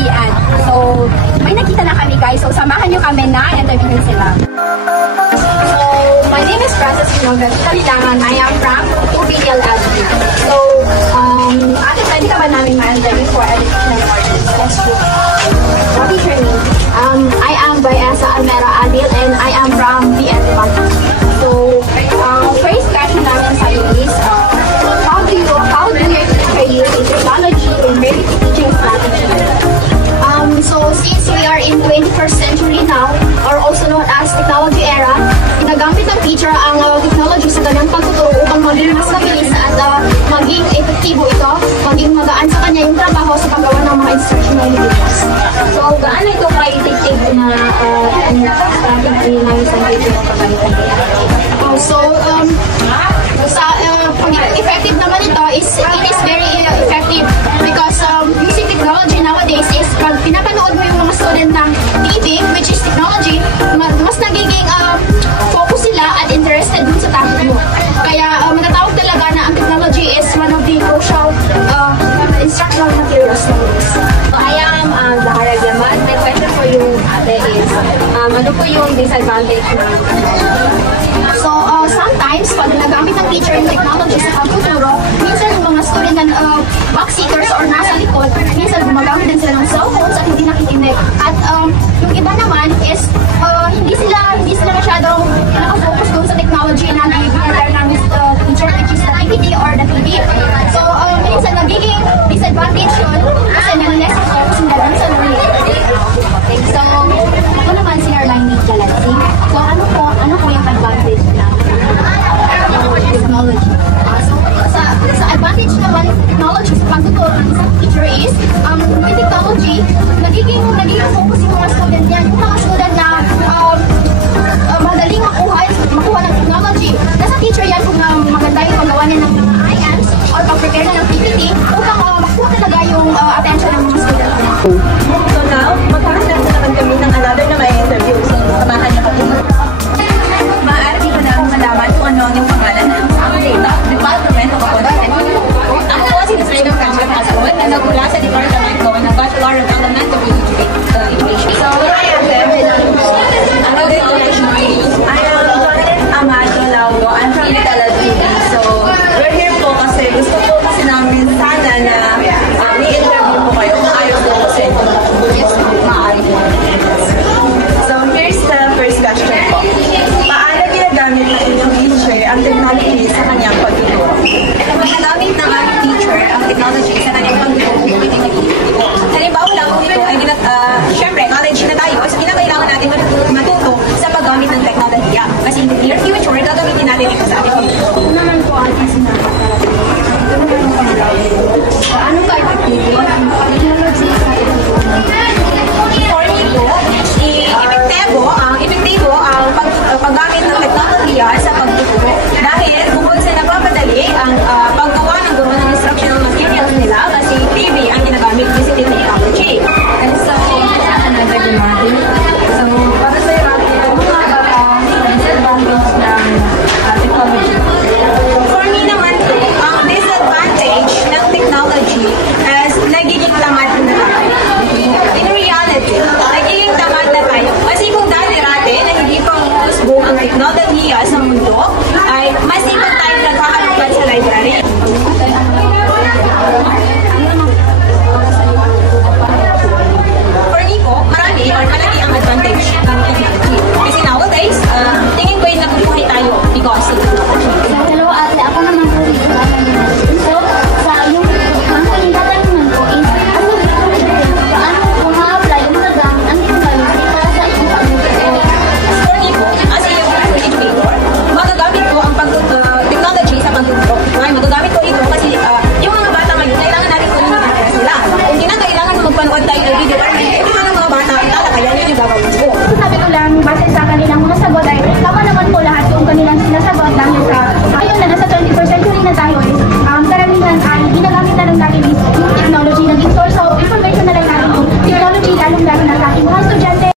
pagpipilian. So, may nakita na kami guys. So, samahan nyo kami na interviewin sila. So, my name is Frances Pinogas Kalilangan. I am from UPLLB. So, atin pwede ka ba namin ma-interview for educational artists? That's true. What is your name? I am Bayasa Almera Adil and I am from BN Department. So, first question namin sa iyo is, how do you create a technology in very teaching strategy? So since we are in 21st century now, or also known as technology era, ginagamit ng teacher ang technology sa kanyang pagtuturo upang maging mas mabilis at maging epektibo ito, maging magaan sa kanya yung trabaho sa paggawa ng mga instructional videos. So, gaano ito ka-effective na strategy ng isang teacher na pagalitan? Effective naman ito it is very effective because using technology nowadays is pag pinapanood mo yung mga student ng TV, which is technology, mas nagiging focus sila at interested dun sa topic mo. Kaya matatawag talaga na ang technology is one of the crucial instructional materials nowadays. I am Zahara Jamal. My question for you, ate, is ano po yung disadvantage ng So, sometimes, pag nagamit ng teacher yung technology sa pagtuturo, minsan yung mga student na backseaters or nasa likod, minsan gumagamit din sila ng cellphones at hindi nakikinig. At yung iba naman is, hindi sila masyadong nakafocus doon sa technology na nag-gather ng teacher, which is the PPT or the TV. So, minsan nagiging disadvantage yun kasi naliless yung focus nila dun sa learning. So, ako naman si Arlene Galansi. So, ano po yung advantage ng technology? So, sa advantage naman ng technology sa pagtuturo ng isang teacher is, with technology, nagiging focus yung mga student yan. Yung mga student na madaling makuha ng technology. Nasa teacher yan kung maganda yung paggawa niya ng mga IMs or pag-prepare na ng PPT upang makuha talaga yung attention ng mga student. So now, magkakaroon na naman kami ng another na may interview. So, samahan niyo kami. Maaari ba na malaman kung ano ang yung pangalan ng Department of Content? Ako po si Designer Francis Pascual na nagmula sa Department ko ng Bachelor of Elementary Education. So, I am Jonathan Amado Laugo. I'm from Italy. So, we're here po kasi gusto po kasi namin sana na i-interview po kayo kung ayaw po kasi maaari po. So, here's the first question po. Paano ginagamit ng inyong teacher ang technology sa kanyang pagtuturo? Ginagamit ng aming teacher ang technology sa kanyang pagtuturo. Halimbawa lang kung ito ay syempre, knowledge na tayo, so kinakailangan natin matuto sa paggamit ng teknolohiya. Kasi in the near future, gagamitin natin ito sa ating pagtuturo. Kung naman po ang sinasabi, ano ka effective? Technology sa For me po, epektibo ang paggamit ng teknolohiya sa pagtuturo. Dahil bukod sa napapadali ang paggawa ng guro ng instructional materials nila kasi TV ang ginagamit kasi technology. And so, another natin. So, para sa natin, ano nga ba ang disadvantage ng technology? For me naman po, ang disadvantage ng technology is nagiging tamad na tayo. In reality, nagiging tamad na tayo. Kasi kung dati-rate, nagiging pang-usbong ang teknolohiya sa mundo,